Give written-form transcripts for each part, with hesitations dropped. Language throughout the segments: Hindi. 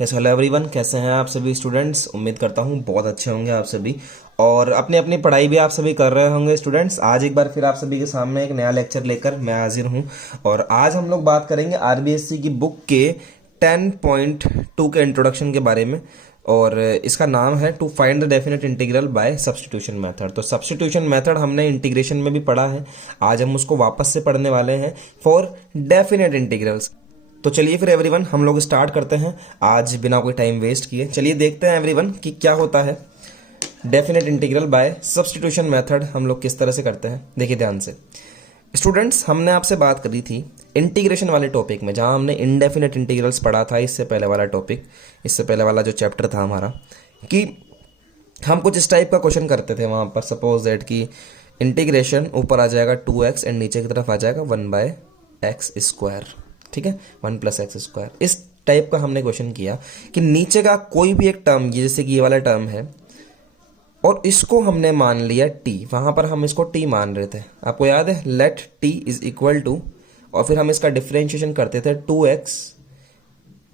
यस हेलो एवरीवन, कैसे हैं आप सभी स्टूडेंट्स। उम्मीद करता हूँ बहुत अच्छे होंगे आप सभी और अपनी अपनी पढ़ाई भी आप सभी कर रहे होंगे स्टूडेंट्स। आज एक बार फिर आप सभी के सामने एक नया लेक्चर लेकर मैं हाजिर हूँ और आज हम लोग बात करेंगे आरबीएससी की बुक के 10.2 के इंट्रोडक्शन के बारे में और इसका नाम है to find the definite integral by substitution method. तो सब्स्टिट्यूशन मेथड हमने इंटीग्रेशन में भी पढ़ा है, आज हम उसको वापस से पढ़ने वाले हैं फॉर डेफिनेट इंटीग्रल्स। तो चलिए फिर एवरीवन हम लोग स्टार्ट करते हैं आज बिना कोई टाइम वेस्ट किए। चलिए देखते हैं एवरीवन कि क्या होता है definite integral by substitution method हम लोग किस तरह से करते हैं। देखिए ध्यान से स्टूडेंट्स, हमने आपसे बात करी थी इंटीग्रेशन वाले टॉपिक में जहां हमने इनडेफिनेट इंटीग्रल्स पढ़ा था। इससे पहले वाला टॉपिक, इससे पहले वाला जो चैप्टर था हमारा, कि हम कुछ इस टाइप का क्वेश्चन करते थे वहां पर। सपोज दैट कि इंटीग्रेशन ऊपर आ जाएगा 2x एंड नीचे की तरफ आ जाएगा 1/x²। ठीक है, 1+x²। इस टाइप का हमने क्वेश्चन किया कि नीचे का कोई भी एक टर्म, जैसे कि ये वाला टर्म है और इसको हमने मान लिया t। वहां पर हम इसको t मान रहे थे, आपको याद है, let t is equal to, और फिर हम इसका डिफरेंशिएशन करते थे 2x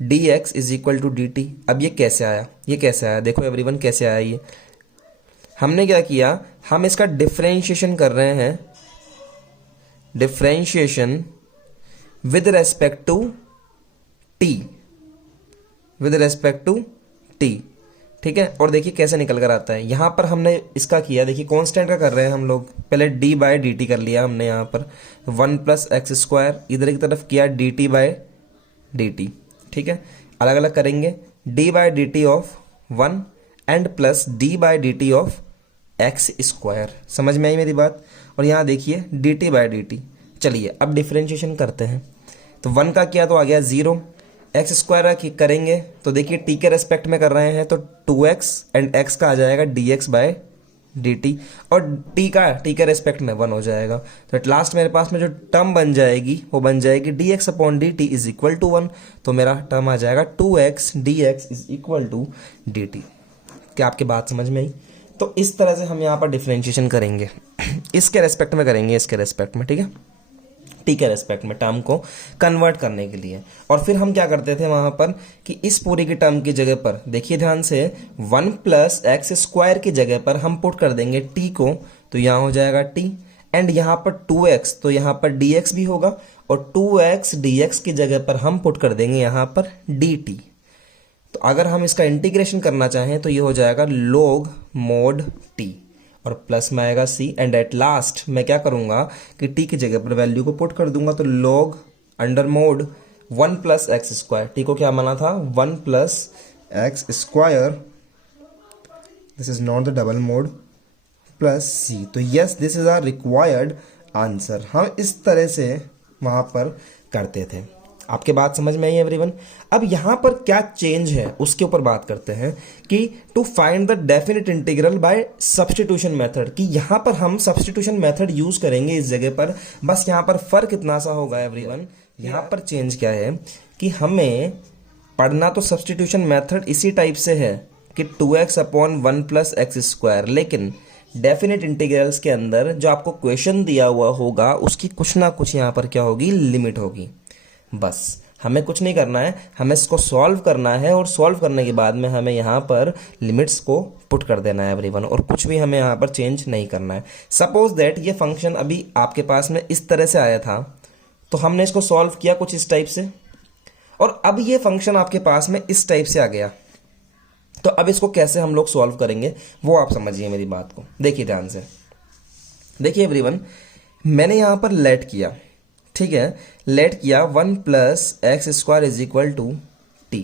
dx is equal to dt। अब ये कैसे आया, ये कैसे आया, देखो एवरीवन कैसे आया ये। हमने क्या किया, हम इसका डिफरेंशिएशन कर रहे हैं, differentiation with respect to t, with respect to t। ठीक है, और देखिए कैसे निकल कर आता है। यहां पर हमने इसका किया, देखिए कांस्टेंट का कर रहे हैं हम लोग, पहले d/dt कर लिया हमने यहां पर 1+x², इधर की तरफ किया dt/dt। ठीक है, अलग अलग करेंगे, d/dt of 1 and plus d/dt of x²। समझ में आई मेरी बात। और यहां देखिए dt/dt। चलिए अब डिफरेंशिएशन करते हैं, तो 1 का किया तो आ गया 0, x² करेंगे तो देखिए t के रेस्पेक्ट में कर रहे हैं तो 2x एंड x का आ जाएगा dx/dt, और t के रेस्पेक्ट में 1 हो जाएगा। तो एट लास्ट मेरे पास में जो टर्म बन जाएगी वो बन जाएगी dx/dt इज इक्वल टू 1। तो मेरा टर्म आ जाएगा 2x dx is equal to dt। क्या आपकी बात समझ में आई? तो इस तरह से हम यहाँ पर डिफरेंशिएशन करेंगे इसके रेस्पेक्ट में करेंगे, इसके रेस्पेक्ट में, ठीक है, टी के रेस्पेक्ट में टर्म को कन्वर्ट करने के लिए। और फिर हम क्या करते थे वहां पर कि इस पूरी की टर्म की जगह पर देखिए ध्यान से 1+x² की जगह पर हम पुट कर देंगे t को, तो यहां हो जाएगा t, एंड यहां पर 2x, तो यहां पर dx भी होगा, और 2x dx की जगह पर हम पुट कर देंगे यहां पर dt। तो अगर हम इसका इंटीग्रेशन करना चाहें तो ये हो जाएगा log mod t, और प्लस में आएगा c, एंड एट लास्ट मैं क्या करूंगा कि t की जगह पर वैल्यू को पुट कर दूंगा, तो log under mode 1+x²। t को क्या माना था, 1+x², this is not the double mode, plus c। तो yes, this is our required answer. हम इस तरह से वहां पर करते थे। आपके बात समझ में आई एवरीवन? अब यहां पर क्या चेंज है उसके ऊपर बात करते हैं कि to find the definite integral by substitution method, कि यहां पर हम सब्स्टिट्यूशन मेथड यूज करेंगे इस जगह पर। बस यहां पर फर्क इतना सा होगा एवरीवन, यहां पर चेंज क्या है कि हमें पढ़ना तो सब्स्टिट्यूशन मेथड इसी टाइप से है कि 2x/1+x², लेकिन डेफिनेट इंटीग्रल्स के अंदर जो आपको क्वेश्चन दिया हुआ होगा उसकी कुछ ना कुछ यहां पर क्या होगी, लिमिट होगी। बस हमें कुछ नहीं करना है, हमें इसको सॉल्व करना है, और सॉल्व करने के बाद में हमें यहाँ पर लिमिट्स को पुट कर देना है एवरीवन, और कुछ भी हमें यहाँ पर चेंज नहीं करना है। सपोज दैट ये फंक्शन अभी आपके पास में इस तरह से आया था, तो हमने इसको सॉल्व किया कुछ इस टाइप से, और अब ये फंक्शन आपके पास में इस टाइप से आ गया। तो अब इसको कैसे हम लोग सॉल्व करेंगे वो आप समझिए मेरी बात को। देखिए ध्यान से, देखिए एवरीवन, मैंने यहां पर लेट किया, ठीक है, लेट किया 1+x² is equal to t।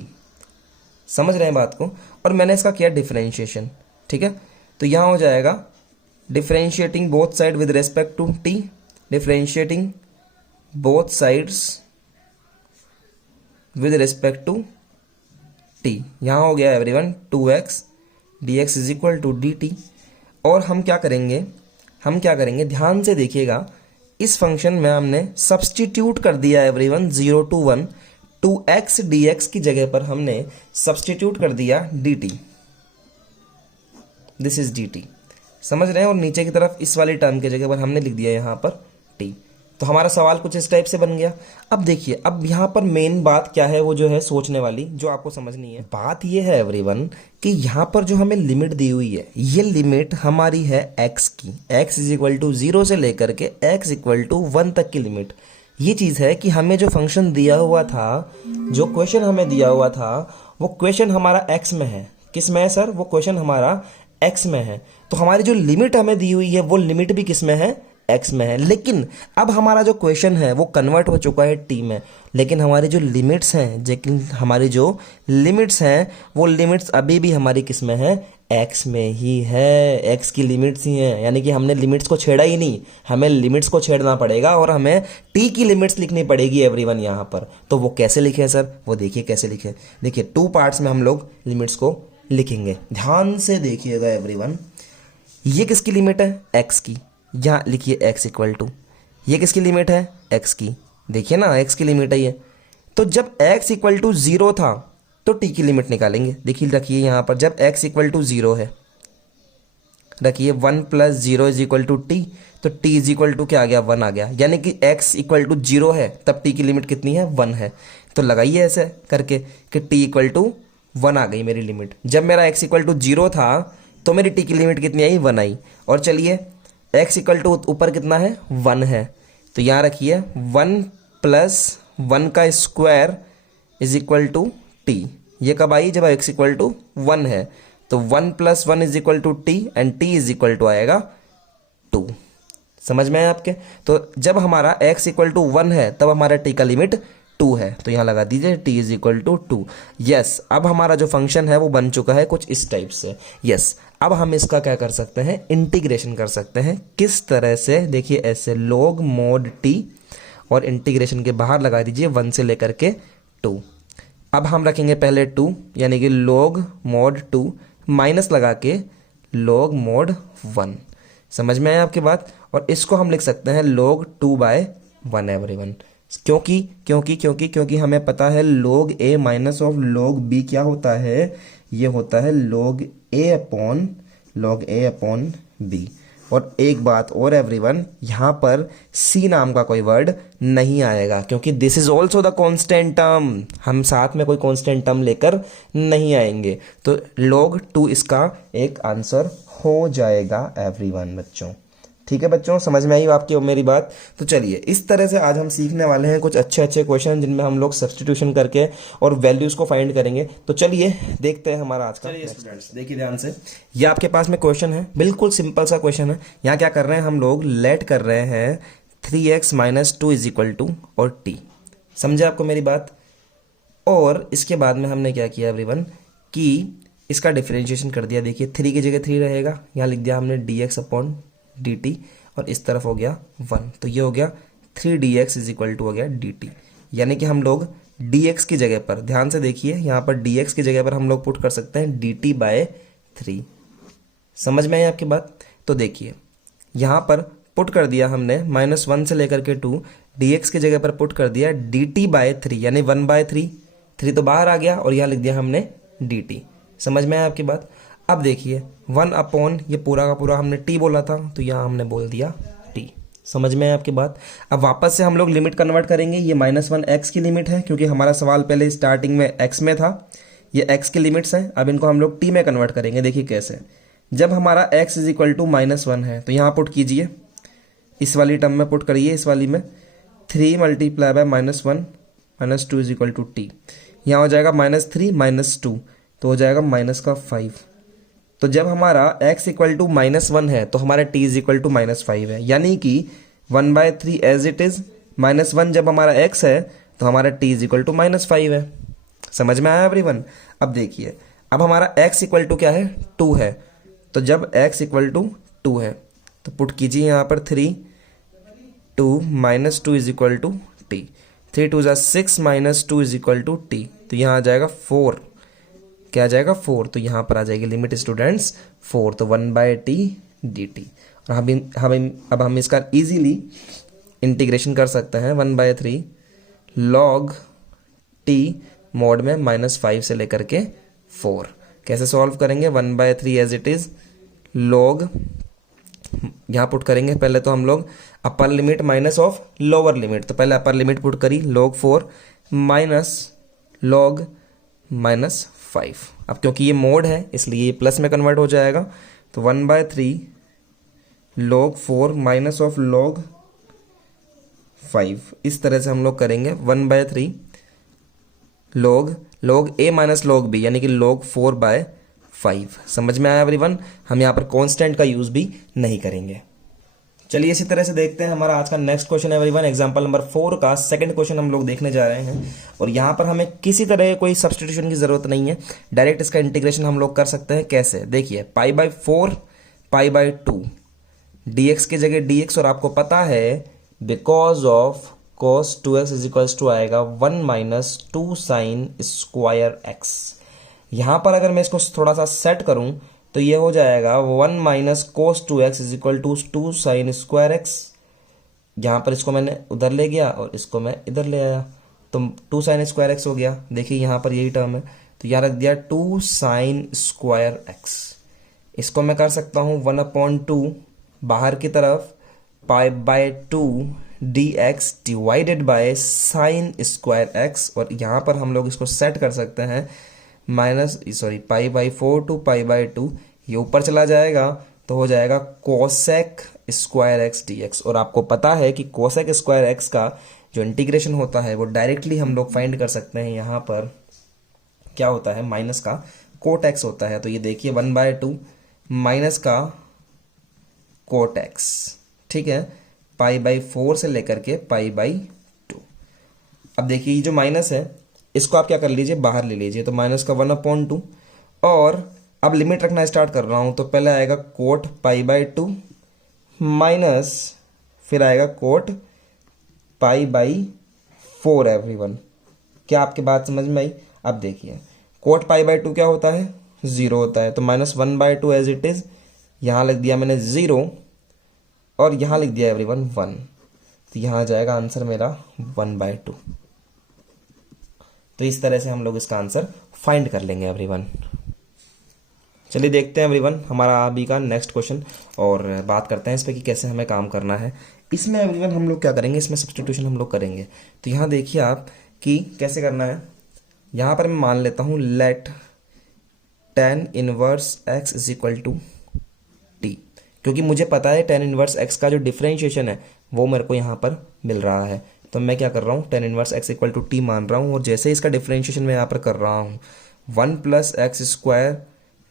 समझ रहे हैं बात को? और मैंने इसका किया डिफरेंशिएशन, ठीक है, तो यहां हो जाएगा differentiating both side with respect to t, differentiating both sides with respect to t। यहां हो गया everyone 2x dx is equal to dt। और हम क्या करेंगे, हम क्या करेंगे, ध्यान से देखिएगा, इस फंक्शन में हमने सब्स्टिट्यूट कर दिया एवरीवन 0 to 1, 2x dx की जगह पर हमने सब्स्टिट्यूट कर दिया dt, दिस इज dt। समझ रहे हैं? और नीचे की तरफ इस वाली टर्म की जगह पर हमने लिख दिया यहां पर t। तो हमारा सवाल कुछ इस टाइप से बन गया। अब देखिए, अब यहाँ पर मेन बात क्या है, वो जो है सोचने वाली, जो आपको समझनी है। बात ये है एवरीवन कि यहाँ पर जो हमें लिमिट दी हुई है, ये लिमिट हमारी है x की, x इज इक्वल टू 0 से लेकर के x इक्वल टू 1 तक की लिमिट। ये चीज़ है कि हमें जो फंक्शन दिया हुआ था, जो क्वेश्चन हमें दिया हुआ था, वो क्वेश्चन हमारा x में है। किस में है सर? वो क्वेश्चन हमारा x में है। तो हमारी जो लिमिट हमें दी हुई है, वो लिमिट भी किस में है? x में है। लेकिन अब हमारा जो क्वेश्चन है वो कन्वर्ट हो चुका है t में, लेकिन हमारी जो लिमिट्स हैं, वो लिमिट्स अभी भी हमारी किस में है? x में ही है। x की लिमिट्स ही हैं, यानी कि हमने लिमिट्स को छेड़ा ही नहीं, हमें लिमिट्स को छेड़ना पड़ेगा और हमें t की लिमिट्स लिखनी पड़ेगी एवरीवन यहाँ पर। तो वो कैसे लिखे सर? वो देखिए कैसे लिखे। देखिए 2 पार्ट्स में हम लोग लिमिट्स को लिखेंगे, ध्यान से देखिएगा एवरीवन। ये किसकी लिमिट है? x की। यहाँ लिखिए x इक्वल टू, ये किसकी लिमिट है? x की। देखिए ना, x की लिमिट है ये। तो जब x इक्वल टू 0 था तो t की लिमिट निकालेंगे। देखिए, रखिए यहाँ पर, जब x इक्वल टू 0 है, रखिए 1 plus 0 is equal to T, तो t इज इक्वल टू क्या आ गया? 1 आ गया। यानी कि x इक्वल टू 0 है, तब t की लिमिट कितनी है? 1 है। तो लगाइए ऐसे करके कि t इक्वल टू 1 आ गई मेरी लिमिट। जब मेरा x इक्वल टू 0 था तो मेरी t की लिमिट कितनी आई? 1 आई। और चलिए x इक्वल टू ऊपर कितना है? 1 है। तो यहाँ रखिए 1 प्लस 1 का square is equal to t. ये कब आई? जब x इक्वल टू 1 है। तो 1 plus 1 is equal to t and t is equal to आएगा 2। समझ में आया आपके? तो जब हमारा x इक्वल टू 1 है तब हमारा t का लिमिट 2 है। तो यहाँ लगा दीजिए t is equal to 2। Yes, अब हमारा जो फंक्शन है वो बन चुका है कुछ इस टाइप से। यस, अब हम इसका क्या कर सकते हैं? इंटीग्रेशन कर सकते हैं। किस तरह से? देखिए ऐसे, log mod t, और इंटीग्रेशन के बाहर लगा दीजिए 1 से लेकर के 2। अब हम रखेंगे पहले 2, यानी कि log mod 2 माइनस लगा के log mod 1। समझ में आया आपकी बात? और इसको हम लिख सकते हैं log 2/1 एवरीवन। क्योंकि हमें पता है log a minus of log b क्या होता है? ये होता है log a अपॉन b। और एक बात और एवरीवन, यहाँ पर c नाम का कोई वर्ड नहीं आएगा, क्योंकि this is also the constant term. हम साथ में कोई कांस्टेंट टर्म लेकर नहीं आएंगे। तो log 2 इसका एक आंसर हो जाएगा एवरीवन बच्चों। ठीक है बच्चों, समझ में आई आपकी और मेरी बात? तो चलिए, इस तरह से आज हम सीखने वाले हैं कुछ अच्छे अच्छे क्वेश्चन, जिनमें हम लोग सब्स्टिट्यूशन करके और वैल्यूज को फाइंड करेंगे। तो चलिए देखते हैं हमारा आज का। चलिए स्टूडेंट्स, देखिए ध्यान से, ये आपके पास में क्वेश्चन है, बिल्कुल सिंपल सा क्वेश्चन है। यहाँ क्या कर रहे हैं हम लोग? लेट कर रहे हैं 3x minus 2 is equal to और t। समझे आपको मेरी बात? और इसके बाद में हमने क्या किया एवरीवन कि इसका डिफरेंशिएशन कर दिया। देखिए 3 की जगह 3 रहेगा, यहाँ लिख दिया हमने dx अपॉन dt, और इस तरफ हो गया 1। तो ये हो गया 3dx इज इक्वल टू हो गया dt। यानी कि हम लोग dx की जगह पर, ध्यान से देखिए, यहाँ पर dx की जगह पर हम लोग पुट कर सकते हैं dt/3। समझ में आई आपकी बात? तो देखिए यहाँ पर पुट कर दिया हमने -1 से लेकर के 2, dx की जगह पर पुट कर दिया dt/3, यानी 1/3। 3 तो बाहर आ गया और यहाँ लिख दिया हमने dt। समझ में आया आपकी बात? अब देखिए 1 अपॉन ये पूरा का पूरा हमने t बोला था, तो यहाँ हमने बोल दिया t। समझ में आया आपकी बात? अब वापस से हम लोग लिमिट कन्वर्ट करेंगे। ये -1 x की लिमिट है, क्योंकि हमारा सवाल पहले स्टार्टिंग में x में था। ये x की लिमिट्स हैं, अब इनको हम लोग t में कन्वर्ट करेंगे। देखिए कैसे, जब हमारा x इज इक्वल टू -1 है तो यहाँ पुट कीजिए, इस वाली टर्म में पुट करिए, इस वाली में 3 multiply by -1 -2 is equal to t। यहाँ हो जाएगा -3 -2, तो हो जाएगा -5। तो जब हमारा x इक्वल टू -1 है तो हमारा t इज इक्वल टू -5 है, यानी कि 1/3 एज इट इज। -1 जब हमारा x है तो हमारा t इज इक्वल टू -5 है। समझ में आया एवरीवन? अब देखिए, अब हमारा x इक्वल टू क्या है? 2 है। तो जब x इक्वल टू 2 है तो पुट कीजिए यहाँ पर 3, 2 -2 इज इक्वल टू t। 3 2 ज़ा 6 -2 इज इक्वल टू t। तो यहाँ आ जाएगा 4। क्या आ जाएगा? 4। तो यहाँ पर आ जाएगी लिमिट स्टूडेंट्स 4, तो 1/t dt। और अब हम इसका इजीली इंटीग्रेशन कर सकते हैं 1/3 log t मोड में -5 से लेकर के 4। कैसे सॉल्व करेंगे? 1/3 एज इट इज log यहाँ पुट करेंगे पहले तो हम लोग upper limit minus of lower limit, तो पहले अपर लिमिट पुट करी log 4 माइनस log माइनस 5। अब क्योंकि ये मोड है इसलिए ये प्लस में कन्वर्ट हो जाएगा, तो 1/3 log 4 माइनस ऑफ log 5, इस तरह से हम लोग करेंगे 1/3 log a minus log b, यानी कि log 4/5। समझ में आया एवरीवन? हम यहाँ पर कांस्टेंट का यूज भी नहीं करेंगे। चलिए इसी तरह से देखते हैं हमारा आज का नेक्स्ट क्वेश्चन है एवरीवन, एग्जांपल नंबर 4 का सेकंड क्वेश्चन हम लोग देखने जा रहे हैं। और यहाँ पर हमें किसी तरह कोई सब्स्टिट्यूशन की जरूरत नहीं है, डायरेक्ट इसका इंटीग्रेशन हम लोग कर सकते हैं। कैसे? देखिए π/4 π/2 dx की जगह dx, और आपको पता है because of cos 2x is equals to आएगा 1 माइनस 2 साइन स्क्वायर x। यहाँ पर अगर मैं इसको थोड़ा सा सेट करूं तो ये हो जाएगा 1 minus cos 2x is equal to 2 sine square x। यहाँ पर इसको मैंने उधर ले गया और इसको मैं इधर ले आया, तो 2 साइन स्क्वायर x हो गया। देखिए यहाँ पर यही टर्म है, तो यहाँ रख दिया 2 साइन स्क्वायर x। इसको मैं कर सकता हूँ 1/2 बाहर की तरफ π/2 dx divided by sine square x, और यहाँ पर हम लोग इसको सेट कर सकते हैं π/4 टू π/2, ये ऊपर चला जाएगा तो हो जाएगा कोसेक स्क्वायर x dx। और आपको पता है कि कोसेक स्क्वायर x का जो इंटीग्रेशन होता है वो डायरेक्टली हम लोग फाइंड कर सकते हैं। यहाँ पर क्या होता है, माइनस का कोट x होता है, तो ये देखिए 1/2 माइनस का कोट x, ठीक है, π/4 से लेकर के π/2। अब देखिए ये जो माइनस है इसको आप क्या कर लीजिए, बाहर ले लीजिए, तो माइनस का 1/2, और अब लिमिट रखना स्टार्ट कर रहा हूं, तो पहले आएगा कोट π/2 माइनस फिर आएगा कोट π/4 एवरीवन। क्या आपकी बात समझ में आई? अब देखिए कोट π/2 क्या होता है, 0 होता है, तो माइनस 1/2 एज इट इज, यहां लिख दिया मैंने 0 और यहां लिख दिया एवरीवन 1, तो यहां आ जाएगा आंसर मेरा 1/2। तो इस तरह से हम लोग इसका आंसर फाइंड कर लेंगे एवरीवन। चलिए देखते हैं एवरीवन हमारा अभी का नेक्स्ट क्वेश्चन, और बात करते हैं इस पर कि कैसे हमें काम करना है। इसमें एवरीवन हम लोग क्या करेंगे, इसमें सब्स्टिट्यूशन हम लोग करेंगे। तो यहाँ देखिए आप कि कैसे करना है। यहाँ पर मैं मान लेता हूँ let tan inverse x is equal to t, क्योंकि मुझे पता है tan इनवर्स x का जो डिफरेंशिएशन है वो मेरे को यहाँ पर मिल रहा है, तो मैं क्या कर रहा हूँ tan inverse x equal to t मान रहा हूँ, और जैसे इसका डिफरेंशिएशन मैं यहाँ पर कर रहा हूँ 1 plus x square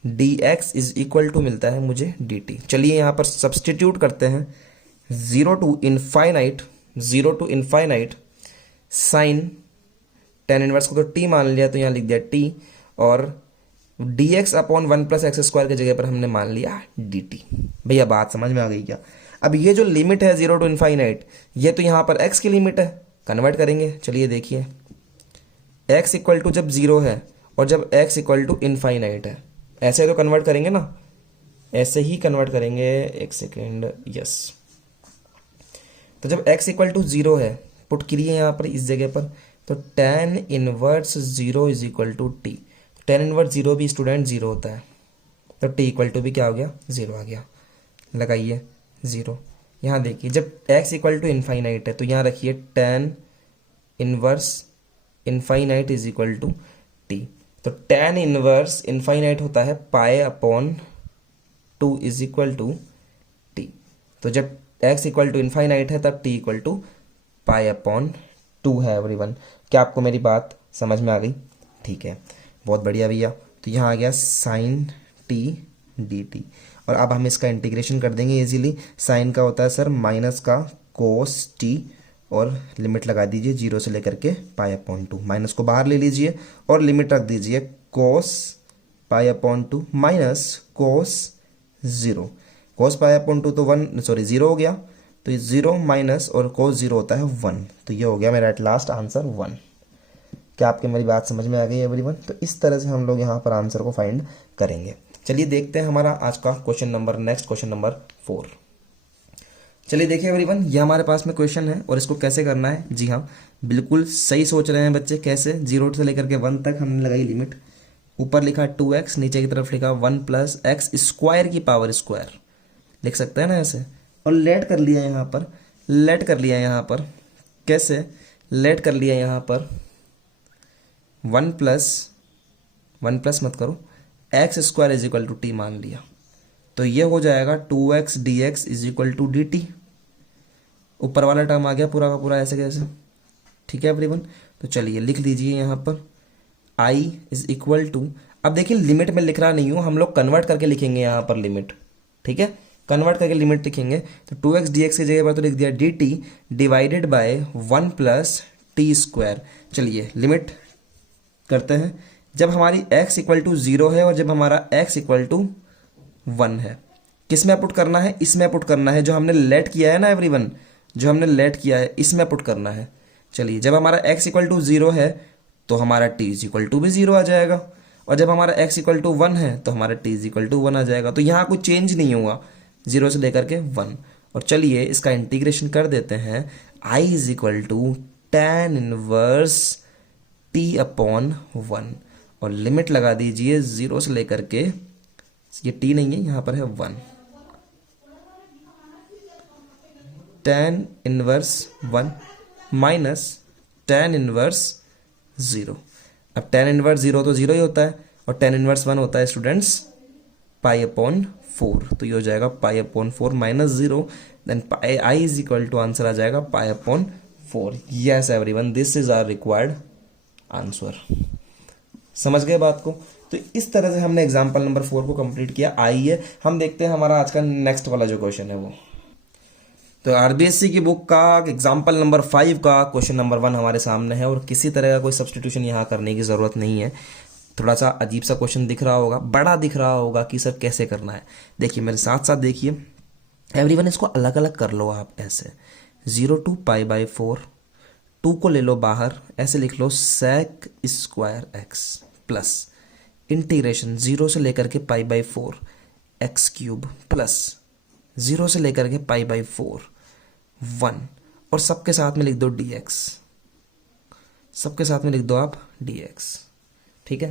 dx is equal to मिलता है मुझे dt। चलिए यहाँ पर सब्सटीट्यूट करते हैं, 0 to infinite sign tan inverse को तो t मान लिया, तो यहाँ लिख दिया t, और dx upon 1 plus x square की जगह पर हमने मान लिया dt। भैया बात समझ में आ गई क्या? अब ये जो लिमिट है 0 टू इनफाइनाइट, ये तो यहाँ पर x की लिमिट है, कन्वर्ट करेंगे। चलिए देखिए x इक्वल टू जब 0 है और जब x इक्वल टू इनफाइनाइट है, ऐसे तो कन्वर्ट करेंगे ना, ऐसे ही कन्वर्ट करेंगे। एक सेकेंड, यस। तो जब x इक्वल टू 0 है, पुट करिए यहाँ पर इस जगह पर, तो tan inverse 0 is equal to t. tan inverse 0 भी स्टूडेंट 0 होता है, तो t इक्वल टू भी क्या हो गया, 0 आ गया। लगाइए 0। यहाँ देखिए जब x इक्वल टू इनफाइनाइट है, तो यहाँ रखिए tan inverse infinite is equal to T. तो tan इनवर्स इनफाइनाइट होता है π/2 इज इक्वल टू टी। तो जब x इक्वल टू इनफाइनाइट है तब t इक्वल टू π/2 है एवरीवन। क्या आपको मेरी बात समझ में आ गई? ठीक है, बहुत बढ़िया भैया। तो यहाँ आ गया साइन t dt, और अब हम इसका इंटीग्रेशन कर देंगे इजीली। साइन का होता है सर माइनस का कोस t, और लिमिट लगा दीजिए 0 से लेकर के π/2, माइनस को बाहर ले लीजिए और लिमिट रख दीजिए कोस π/2 माइनस कोस 0। कोस π/2 तो 0 हो गया, तो ये 0 माइनस और कोस 0 होता है 1, तो ये हो गया मेरा एट लास्ट आंसर 1। क्या आपके मेरी बात समझ में आ गई एवरीवन? तो इस तरह से हम लोग यहाँ पर आंसर को फाइंड करेंगे। चलिए देखते हैं हमारा आज का नेक्स्ट क्वेश्चन नंबर 4। चलिए देखिए एवरीवन, ये हमारे पास में क्वेश्चन है और इसको कैसे करना है। जी हाँ, बिल्कुल सही सोच रहे हैं बच्चे। कैसे? 0 से लेकर के 1 तक हमने लगाई लिमिट, ऊपर लिखा 2x, नीचे की तरफ लिखा 1 प्लस एक्स स्क्वायर की पावर स्क्वायर, लिख सकते हैं ना ऐसे। और लेट कर लिया यहाँ पर, लेट कर लिया यहाँ पर, कैसे लेट कर लिया यहाँ पर, वन प्लस मत करो, x square is equal to t मान लिया, तो ये हो जाएगा 2x dx is equal to D t. ऊपर वाला टर्म आ गया पूरा का पूरा ऐसे कैसे, ठीक है एवरीवन। तो चलिए लिख लीजिए यहाँ पर i इज इक्वल टू, अब देखिए लिमिट में लिख रहा नहीं हूँ, हम लोग कन्वर्ट करके लिखेंगे यहाँ पर लिमिट, ठीक है, कन्वर्ट करके लिमिट लिखेंगे। तो 2x dx की जगह पर तो लिख दिया dt divided by 1 plus T square. चलिए लिमिट करते हैं, जब हमारी x इक्वल टू 0 है और जब हमारा x इक्वल टू 1 है, किस में पुट करना है, इसमें पुट करना है, जो हमने लेट किया है ना एवरीवन, जो हमने लेट किया है इसमें पुट करना है। चलिए जब हमारा x इक्वल टू 0 है तो हमारा t इज इक्वल टू भी 0 आ जाएगा, और जब हमारा x इक्वल टू 1 है तो हमारा t इज इक्वल टू 1 आ जाएगा। तो यहाँ कुछ चेंज नहीं हुआ 0 से लेकर के 1। और चलिए इसका इंटीग्रेशन कर देते हैं, i is equal to tan inverse t upon 1, और लिमिट लगा दीजिए 0 से लेकर के, ये t नहीं है यहाँ पर है 1, tan inverse 1 minus tan inverse 0। अब tan इनवर्स 0 तो 0 ही होता है, और tan इनवर्स 1 होता है स्टूडेंट्स पाई अपॉन 4, तो ये हो जाएगा pi upon 4 minus 0, then i is equal to answer आ जाएगा pi upon 4। Yes everyone, this is our required answer. समझ गए बात को। तो इस तरह से हमने एग्जाम्पल नंबर 4 को कंप्लीट किया। आइए हम देखते हैं हमारा आज का नेक्स्ट वाला जो क्वेश्चन है वो। तो आरबीएससी की बुक का एग्जाम्पल नंबर 5 का क्वेश्चन नंबर 1 हमारे सामने है, और किसी तरह का कोई सब्सटीट्यूशन यहाँ करने की ज़रूरत नहीं है। थोड़ा सा अजीब सा क्वेश्चन दिख रहा होगा, बड़ा दिख रहा होगा कि सर कैसे करना है। देखिए मेरे साथ साथ देखिए एवरीवन, इसको अलग अलग कर लो आप ऐसे, 0 टू पाई बाई 4, 2 को ले लो बाहर, ऐसे लिख लो sec square x plus integration 0 से लेकर के पाई बाई 4 एक्स क्यूब प्लस 0 से लेकर के पाई बाई 4 1, और सबके साथ में लिख दो dx, सबके साथ में लिख दो आप dx। ठीक है,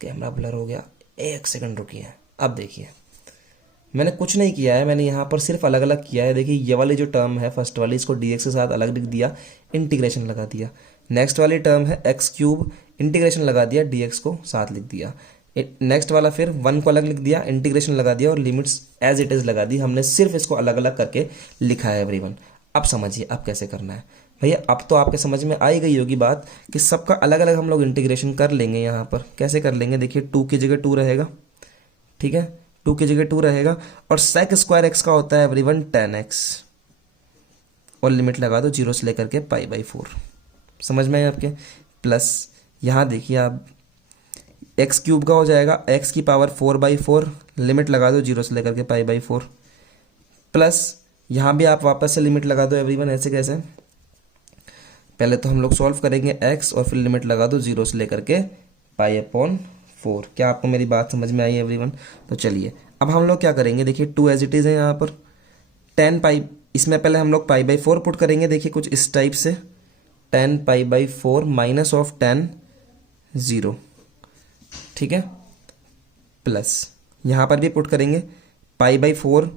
कैमरा ब्लर हो गया, एक सेकंड रुकिए। अब देखिए मैंने कुछ नहीं किया है, मैंने यहाँ पर सिर्फ अलग अलग किया है। देखिए ये वाली जो टर्म है फर्स्ट वाली, इसको dx के साथ अलग लिख दिया, इंटीग्रेशन लगा दिया। नेक्स्ट वाली टर्म है एक्स क्यूब, इंटीग्रेशन लगा दिया, dx को साथ लिख दिया। नेक्स्ट वाला फिर 1 को अलग लिख दिया, इंटीग्रेशन लगा दिया, और लिमिट्स एज इट इज लगा दी। हमने सिर्फ इसको अलग अलग करके लिखा है एवरीवन। अब समझिए अब कैसे करना है भैया। अब तो आपके समझ में आई गई होगी बात कि सबका अलग अलग हम लोग इंटीग्रेशन कर लेंगे। यहाँ पर कैसे कर लेंगे, देखिए 2 की जगह 2 रहेगा, ठीक है, 2 की जगह 2 रहेगा, और sec स्क्वायर एक्स का होता है एवरीवन tan x, और लिमिट लगा दो 0 से लेकर के पाई बाई 4। समझ में आए आपके। प्लस यहाँ देखिए आप एक्स क्यूब का हो जाएगा x की पावर 4/4, लिमिट लगा दो 0 से लेकर के पाई बाई 4, प्लस यहाँ भी आप वापस से लिमिट लगा दो एवरीवन। ऐसे कैसे, पहले तो हम लोग सॉल्व करेंगे x, और फिर लिमिट लगा दो 0 से लेकर के पाई अपॉन 4। क्या आपको मेरी बात समझ में आई एवरीवन। तो चलिए अब हम लोग क्या करेंगे, देखिए 2 एज इट इज़ है यहाँ पर, 10 पाई, इसमें पहले हम लोग पाई बाई 4 पुट करेंगे। देखिए कुछ इस टाइप से 10 पाई बाई 4 माइनस ऑफ 10 0, ठीक है, प्लस यहाँ पर भी पुट करेंगे पाई बाई 4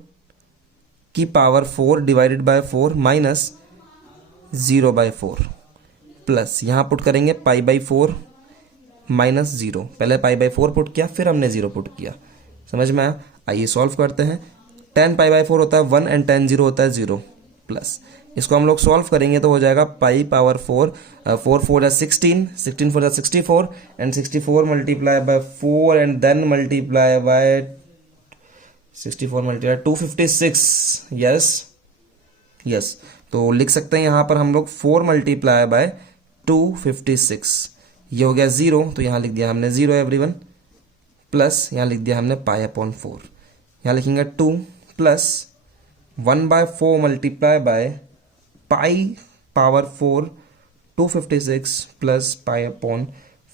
की power 4 divided by 4 minus 0/4, plus यहाँ पुट करेंगे पाई बाई 4 माइनस 0। पहले पाई बाई 4 पुट किया, फिर हमने 0 पुट किया। समझ में आया। आइए सॉल्व करते हैं। 10 पाई बाई 4 होता है 1, एंड 10 0 होता है 0, प्लस इसको हम लोग सॉल्व करेंगे तो हो जाएगा pi power 4, 4 4 16, 16 4 64, and 64 multiply by 4, and then multiply by 64 multiply 256। Yes yes, तो लिख सकते हैं यहाँ पर हम लोग 4 मल्टीप्लाई बाय 256, ये हो गया 0, तो यहाँ लिख दिया हमने 0 एवरीवन, प्लस यहाँ लिख दिया हमने पाई अपॉन 4। यहाँ लिखेंगे 2 plus 1/4 multiply by pi power 4 256 plus pi upon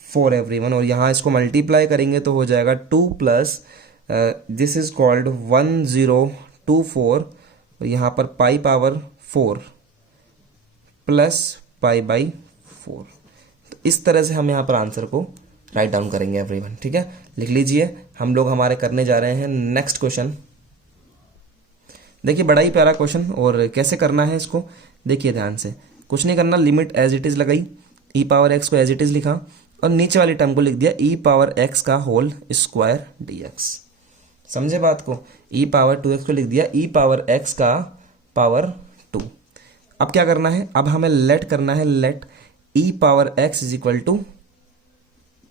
4 everyone, और यहाँ इसको मल्टीप्लाई करेंगे तो हो जाएगा 2 प्लस दिस इज कॉल्ड 1024, और यहाँ पर पाई पावर 4 प्लस पाई बाई 4। तो इस तरह से हम यहाँ पर आंसर को राइट डाउन करेंगे एवरीवन। ठीक है, लिख लीजिए। हम लोग हमारे करने जा रहे हैं नेक्स्ट क्वेश्चन। देखिए बड़ा ही प्यारा क्वेश्चन। और कैसे करना है इसको देखिए ध्यान से, कुछ नहीं करना, लिमिट एज इट इज लगाई, ई पावर एक्स को एज इट इज लिखा और नीचे वाली टर्म को लिख दिया ई पावर एक्स का होल स्क्वायर डी एक्स। समझे बात को, ई पावर 2x को लिख दिया ई पावर एक्स का पावर 2। अब क्या करना है, अब हमें लेट करना है, let E power X is equal to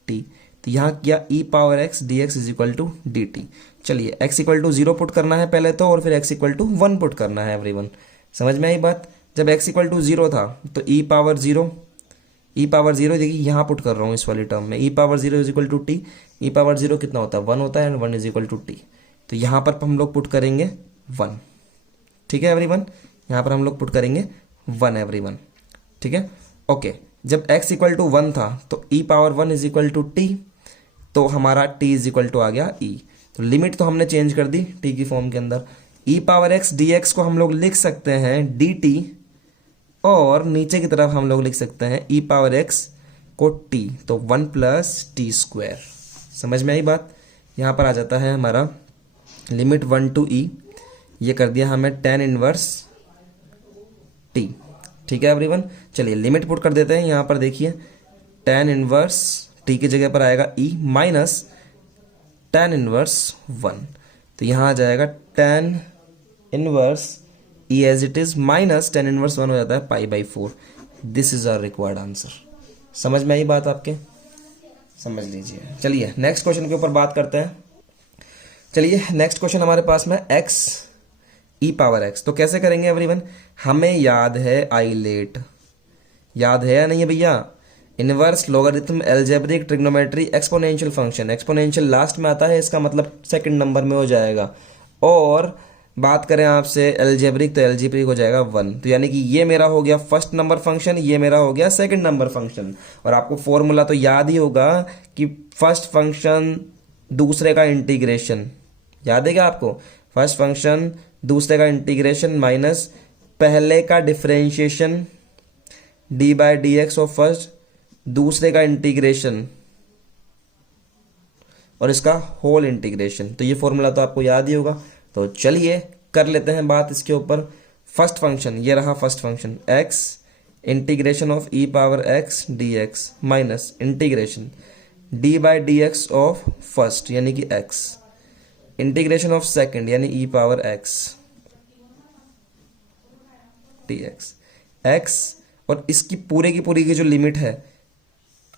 T. तो यहाँ किया E power X D x is equal to D T. चलिए एक्स इक्वल टू 0 पुट करना है पहले तो, और फिर एक्स इक्वल टू 1 पुट करना है एवरीवन। समझ में आई बात। जब एक्स इक्वल टू 0 था तो ई पावर 0, ई पावर 0 देखिए यहाँ पुट कर रहा हूँ इस वाली टर्म में, E power 0 is equal to T. E power 0 कितना होता है, 1 होता है, and 1 is equal to T. तो यहाँ पर हम लोग पुट करेंगे 1। ठीक है एवरीवन, यहाँ पर हम लोग पुट करेंगे 1 एवरीवन। ठीक है ओके। जब x इक्वल टू 1 था तो e power 1 is equal to T, तो हमारा t इज इक्वल टू आ गया e। तो लिमिट तो हमने चेंज कर दी t की फॉर्म के अंदर। e पावर x dx को हम लोग लिख सकते हैं dt, और नीचे की तरफ हम लोग लिख सकते हैं e पावर x को t, तो 1 प्लस टी स्क्वायर। समझ में आई बात। यहाँ पर आ जाता है हमारा लिमिट 1 टू e, ये कर दिया हमें tan इनवर्स t। ठीक है एवरीवन, चलिए लिमिट पुट कर देते हैं। यहाँ पर देखिए tan इनवर्स t की जगह पर आएगा e माइनस tan इनवर्स 1। तो यहाँ आ जाएगा tan inverse e as it is minus tan inverse 1 हो जाता है pi by 4। This is our required answer. समझ में आई बात आपके, समझ लीजिए। चलिए नेक्स्ट क्वेश्चन के ऊपर बात करते हैं। चलिए नेक्स्ट क्वेश्चन हमारे पास में x ई पावर x। तो कैसे करेंगे एवरीवन, हमें याद है आइलेट, याद है या नहीं है भैया, inverse logarithm algebraic trigonometry exponential function. Exponential last में आता है, इसका मतलब सेकंड नंबर में हो जाएगा। और बात करें आपसे एल्जेब्रिक, तो एल्जेब्रिक हो जाएगा 1। तो यानी कि ये मेरा हो गया फर्स्ट नंबर फंक्शन, ये मेरा हो गया सेकंड नंबर फंक्शन। और आपको फॉर्मूला तो याद ही होगा कि फर्स्ट फंक्शन दूसरे का इंटीग्रेशन, याद है क्या आपको, फर्स्ट फंक्शन दूसरे का इंटीग्रेशन माइनस पहले का differentiation d by D x of first, दूसरे का इंटीग्रेशन और इसका होल इंटीग्रेशन। तो ये फॉर्मूला तो आपको याद ही होगा। तो चलिए कर लेते हैं बात इसके ऊपर। फर्स्ट फंक्शन ये रहा, first function x integration of E power x D X minus integration D by D x of first यानी कि x, इंटीग्रेशन ऑफ सेकंड यानी E power x D X x, और इसकी पूरे की पूरी की जो लिमिट है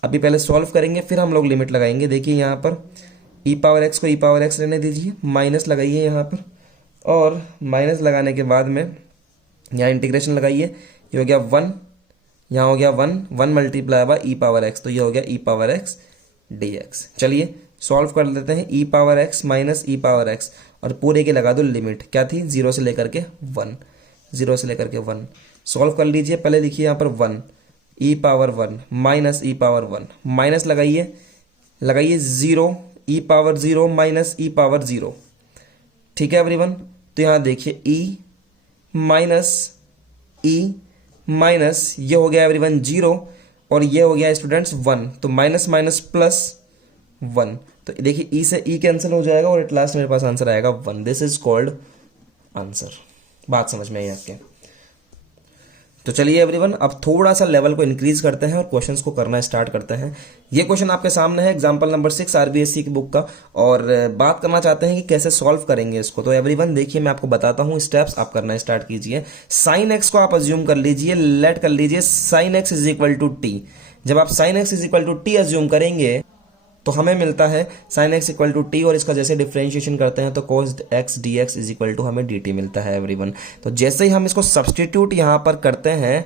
अभी पहले सॉल्व करेंगे फिर हम लोग लिमिट लगाएंगे। देखिए यहाँ पर ई पावर एक्स को ई पावर एक्स रहने दीजिए, माइनस लगाइए यहाँ पर, और माइनस लगाने के बाद में यहाँ इंटीग्रेशन लगाइए। ये हो गया 1, यहाँ हो गया 1, 1 multiply by E power x, तो ये हो गया ई पावर एक्स डी एक्स। चलिए सॉल्व कर लेते हैं। ई पावर एक्स माइनस ई पावर एक्स, और पूरे की लगा दो लिमिट, क्या थी 0 से लेकर के 1, 0 से लेकर के 1। सॉल्व कर लीजिए, पहले लिखिए यहाँ पर 1 ई पावर 1 माइनस ई पावर 1, माइनस लगाइए, लगाइए 0 ई पावर 0 माइनस ई पावर 0। ठीक है एवरीवन, तो यहाँ देखिए ई माइनस ये हो गया एवरीवन 0, और ये हो गया स्टूडेंट्स 1, तो माइनस माइनस प्लस 1। तो देखिए ई से ई कैंसिल हो जाएगा और एट लास्ट मेरे पास आंसर आएगा 1। This is called answer. बात समझ में आई आपके। तो चलिए एवरीवन अब थोड़ा सा लेवल को इंक्रीज करते हैं और क्वेश्चंस को करना स्टार्ट करते हैं। ये क्वेश्चन आपके सामने है एग्जांपल नंबर 6 आरबीएससी की बुक का, और बात करना चाहते हैं कि कैसे सॉल्व करेंगे इसको। तो एवरीवन देखिए मैं आपको बताता हूँ स्टेप्स, आप करना स्टार्ट कीजिए। साइन एक्स को आप अज्यूम कर लीजिए, लेट कर लीजिए sine x is equal to t. जब आप sine x is equal to t assume करेंगे तो हमें मिलता है sine x equal to t, और इसका जैसे डिफरेंशिएशन करते हैं तो cos x D x is equal to हमें डी टी मिलता है एवरीवन। तो जैसे ही हम इसको सब्सटीट्यूट यहाँ पर करते हैं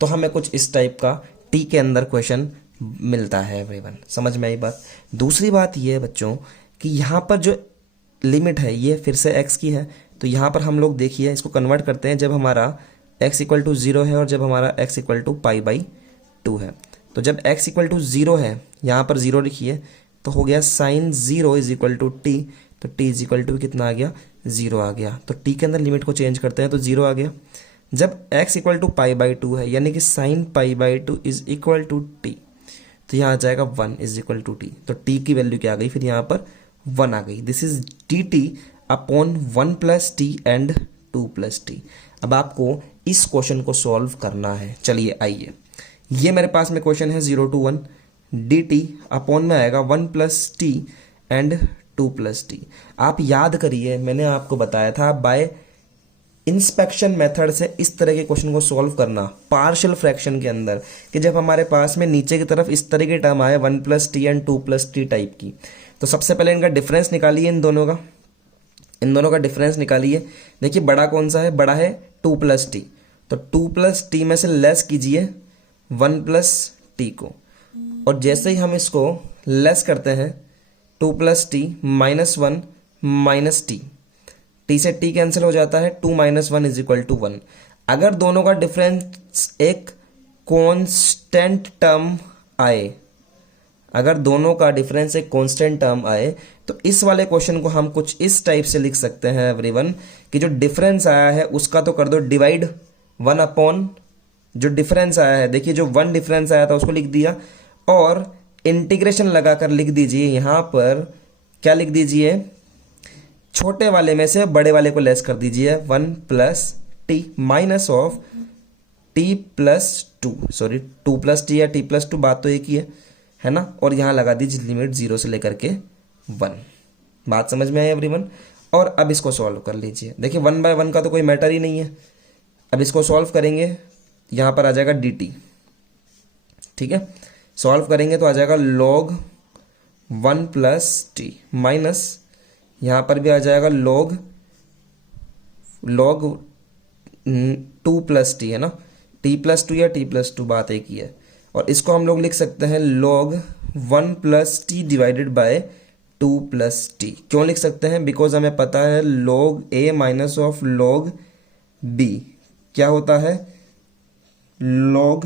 तो हमें कुछ इस टाइप का टी के अंदर क्वेश्चन मिलता है एवरीवन। समझ में आई बात। दूसरी बात ये है बच्चों कि यहाँ पर जो लिमिट है ये फिर से एक्स की है, तो यहाँ पर हम लोग देखिए इसको कन्वर्ट करते हैं जब हमारा एक्स इक्वल टू 0 है और जब हमारा x equal to pi by 2 है। तो जब x इक्वल टू 0 है, यहाँ पर 0 लिखिए, तो हो गया sine 0 is equal to T, तो t इज इक्वल टू कितना आ गया 0 आ गया। तो t के अंदर लिमिट को चेंज करते हैं तो 0 आ गया। जब x equal to pi by 2 है यानी कि sine pi by 2 is equal to T, तो यहाँ आ जाएगा 1 इज इक्वल टू टी। तो t की वैल्यू क्या आ गई, फिर यहाँ पर 1 आ गई। This is dt upon 1 plus t and 2 plus t. अब आपको इस क्वेश्चन को सॉल्व करना है। चलिए आइए, ये मेरे पास में क्वेश्चन है 0 to 1 डी टी अपॉन में आएगा 1 plus t and 2 plus T. आप याद करिए, मैंने आपको बताया था बाय इंस्पेक्शन मेथड से इस तरह के क्वेश्चन को सॉल्व करना पार्शियल फ्रैक्शन के अंदर, कि जब हमारे पास में नीचे की तरफ इस तरह की टर्म आए 1 plus t and 2 plus T type की, तो सबसे पहले इनका डिफरेंस निकालिए, इन दोनों का डिफरेंस निकालिए। देखिए बड़ा कौन सा है, बड़ा है 2 प्लस टी, तो 2 प्लस टी में से लेस कीजिए 1 प्लस टी को, और जैसे ही हम इसको लेस करते हैं 2 plus T -1 minus T, T से टी कैंसिल हो जाता है, 2 - 1 = 1। अगर दोनों का डिफरेंस एक कांस्टेंट टर्म आए, अगर दोनों का डिफरेंस एक कांस्टेंट टर्म आए, तो इस वाले क्वेश्चन को हम कुछ इस टाइप से लिख सकते हैं एवरीवन, कि जो डिफरेंस आया है उसका तो कर दो डिवाइड 1 अपॉन जो डिफरेंस आया है। देखिए जो 1 डिफरेंस आया था उसको लिख दिया, और इंटीग्रेशन लगाकर लिख दीजिए, यहाँ पर क्या लिख दीजिए, छोटे वाले में से बड़े वाले को लेस कर दीजिए, 1 plus T minus of T plus 2, sorry 2 plus T या टी प्लस 2, बात तो एक ही है ना। और यहाँ लगा दीजिए लिमिट 0 से लेकर के 1। बात समझ में आई एवरीवन। और अब इसको सॉल्व कर लीजिए। देखिए 1 by 1 का तो कोई मैटर ही नहीं है। अब इसको सॉल्व करेंगे, यहाँ पर आ जाएगा डी टी, ठीक है। सॉल्व करेंगे तो आ जाएगा log 1 प्लस टी माइनस, यहाँ पर भी आ जाएगा log 2 प्लस टी, है ना, t प्लस 2 या t प्लस 2, बात एक ही है। और इसको हम लोग लिख सकते हैं log 1 plus T divided by 2 plus T. क्यों लिख सकते हैं, बिकॉज हमें पता है log a minus of log b क्या होता है, log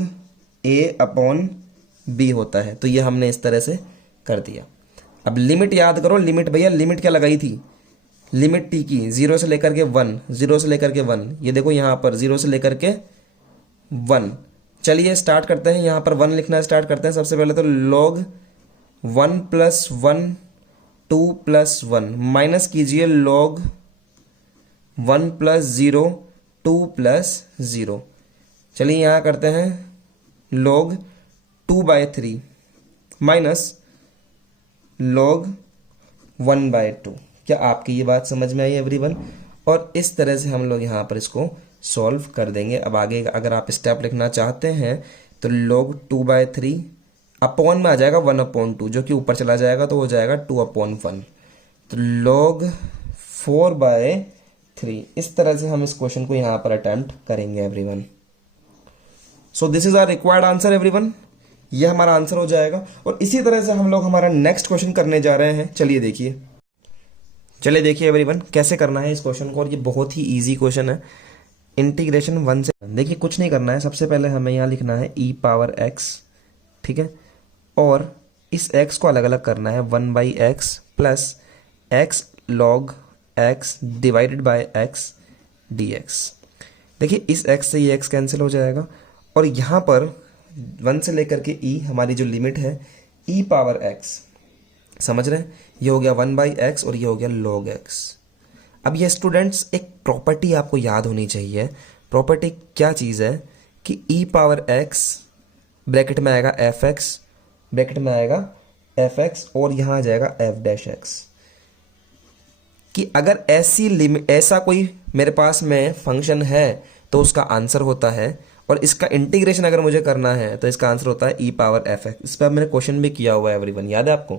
a अपॉन b होता है। तो ये हमने इस तरह से कर दिया। अब लिमिट याद करो, लिमिट भैया, लिमिट क्या लगाई थी, लिमिट टी की 0 से लेकर के 1, 0 से लेकर के 1, ये देखो यहाँ पर 0 से लेकर के 1। चलिए स्टार्ट करते हैं, यहाँ पर 1 लिखना स्टार्ट करते हैं। सबसे पहले तो log 1 प्लस 1 2 प्लस 1 माइनस कीजिए log 1 प्लस 0 2 प्लस 0। चलिए यहाँ करते हैं log 2/3 माइनस log 1/2। क्या आपकी ये बात समझ में आई एवरीवन। और इस तरह से हम लोग यहाँ पर इसको सॉल्व कर देंगे। अब आगे अगर आप स्टेप लिखना चाहते हैं तो log 2/3 अपॉन में आ जाएगा 1/2, जो कि ऊपर चला जाएगा तो हो जाएगा 2/1। तो log 4/3। इस तरह से हम इस क्वेश्चन को यहाँ पर अटेम्प्ट करेंगे everyone. So this is our required answer everyone. ये हमारा आंसर हो जाएगा। और इसी तरह से हम लोग हमारा नेक्स्ट क्वेश्चन करने जा रहे हैं। चलिए देखिए एवरीवन कैसे करना है इस क्वेश्चन को। और ये बहुत ही इजी क्वेश्चन है। इंटीग्रेशन 1 से, देखिए कुछ नहीं करना है। सबसे पहले हमें यहाँ लिखना है e⁻x, ठीक है। और इस x को अलग अलग करना है, 1/x plus x log x divided by x dx। देखिए इस x से ये x कैंसिल हो जाएगा। और यहाँ पर 1 से लेकर के e हमारी जो लिमिट है e⁻x, समझ रहे हैं, ये हो गया 1/x और ये हो गया log x। अब ये स्टूडेंट्स एक प्रॉपर्टी आपको याद होनी चाहिए। प्रॉपर्टी क्या चीज़ है कि e⁻x ब्रैकेट में आएगा fx, ब्रैकेट में आएगा fx और यहाँ आ जाएगा f'(x) कि अगर ऐसी लिमिट, ऐसा कोई मेरे पास में फंक्शन है तो उसका आंसर होता है। और इसका इंटीग्रेशन अगर मुझे करना है तो इसका आंसर होता है e⁻fx। इस पर मैंने क्वेश्चन भी किया हुआ है एवरीवन, याद है आपको,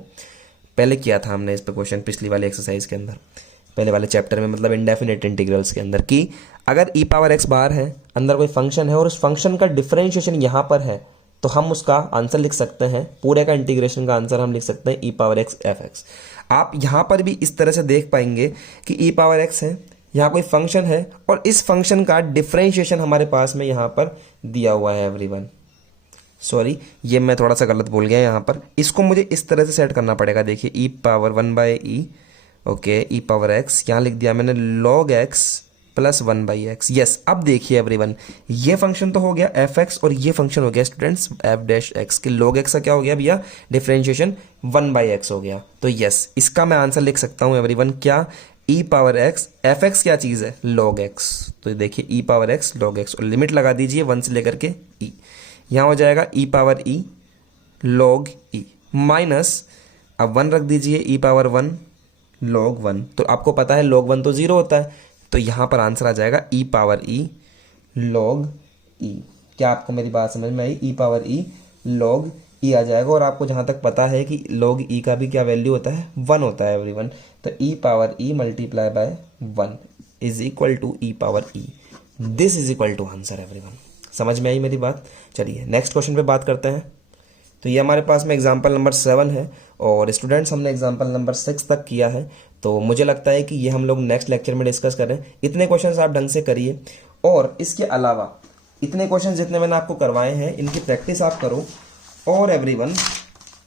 पहले किया था हमने इस पर क्वेश्चन पिछली वाली एक्सरसाइज के अंदर, पहले वाले चैप्टर में, मतलब इंडेफिनेट इंटीग्रल्स के अंदर, कि अगर e⁻x बाहर है, अंदर कोई फंक्शन है और उस फंक्शन का डिफरेंशिएशन यहाँ पर है, तो हम उसका आंसर लिख सकते हैं, पूरे का इंटीग्रेशन का आंसर हम लिख सकते हैं e⁻x fx। आप यहाँ पर भी इस तरह से देख पाएंगे कि e⁻x है, यहाँ कोई फंक्शन है और इस फंक्शन का डिफरेंशिएशन हमारे पास में यहाँ पर दिया हुआ है एवरीवन। सॉरी, ये मैं थोड़ा सा गलत बोल गया यहाँ पर। इसको मुझे इस तरह से सेट करना पड़ेगा। देखिए e⁻1/e, ओके, e⁻x यहाँ लिख दिया मैंने log x plus 1/x। Yes, अब देखिए एवरीवन, ये फंक्शन तो हो गया fx और ये फंक्शन हो गया स्टूडेंट्स f'(x) कि log x का क्या हो गया भैया, डिफरेंशिएशन 1/x हो गया। तो यस, इसका मैं आंसर लिख सकता हूँ एवरीवन, क्या, ई पावर एक्स, एफ एक्स क्या चीज़ है, लॉग एक्स। तो देखिए ई पावर एक्स लॉग एक्स, और लिमिट लगा दीजिए 1 से लेकर के ई। यहाँ हो जाएगा ई पावर ई लॉग ई माइनस, अब 1 रख दीजिए ई पावर 1 लॉग 1। तो आपको पता है लॉग 1 तो 0 होता है, तो यहाँ पर आंसर आ जाएगा ई पावर ई लॉग ई। क्या आपको मेरी बात समझ में आई? ई पावर ई लॉग ई आ जाएगा। और आपको जहाँ तक पता है कि लॉग ई का भी क्या वैल्यू होता है, 1 होता है एवरीवन। तो E power E multiply by 1 is equal to E power E. This is equal to answer everyone. समझ में आई मेरी बात? चलिए नेक्स्ट क्वेश्चन पे बात करते हैं। तो ये हमारे पास में एग्जाम्पल नंबर 7 है, और स्टूडेंट्स हमने एग्जाम्पल नंबर 6 तक किया है। तो मुझे लगता है कि ये हम लोग नेक्स्ट लेक्चर में डिस्कस करें। इतने क्वेश्चंस आप ढंग से करिए, और इसके अलावा इतने क्वेश्चंस जितने मैंने आपको करवाए हैं इनकी प्रैक्टिस आप करो। और एवरीवन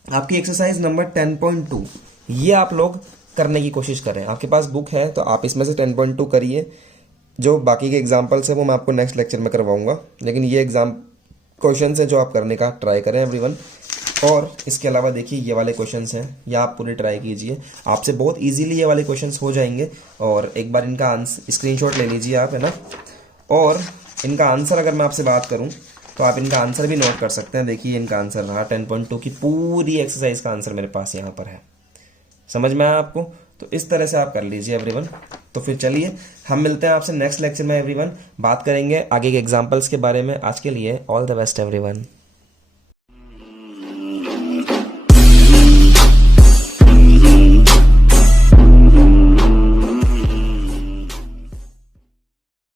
आपकी एक्सरसाइज नंबर 10.2 ये आप लोग करने की कोशिश करें। आपके पास बुक है तो आप इसमें से 10.2 करिए। जो बाकी के एग्जाम्पल्स है वो मैं आपको नेक्स्ट लेक्चर में करवाऊंगा, लेकिन ये एग्जाम क्वेश्चन है जो आप करने का ट्राई करें एवरीवन। और इसके अलावा देखिए ये वाले क्वेश्चंस हैं, ये आप पूरे ट्राई कीजिए, आपसे बहुत इजीली ये वाले क्वेश्चंस हो जाएंगे। और एक बार इनका आंसर स्क्रीनशॉट ले लीजिए आप, है ना। और इनका आंसर अगर मैं आपसे बात करूं तो आप इनका आंसर भी नोट कर सकते हैं। देखिए इनका आंसर रहा 10.2 की पूरी एक्सरसाइज का आंसर मेरे पास यहाँ पर है। समझ में आया आपको? तो इस तरह से आप कर लीजिए एवरीवन। तो फिर चलिए हम मिलते हैं आपसे नेक्स्ट लेक्चर में एवरीवन, बात करेंगे आगे के एग्जाम्पल्स के बारे में। आज के लिए ऑल द बेस्ट एवरीवन।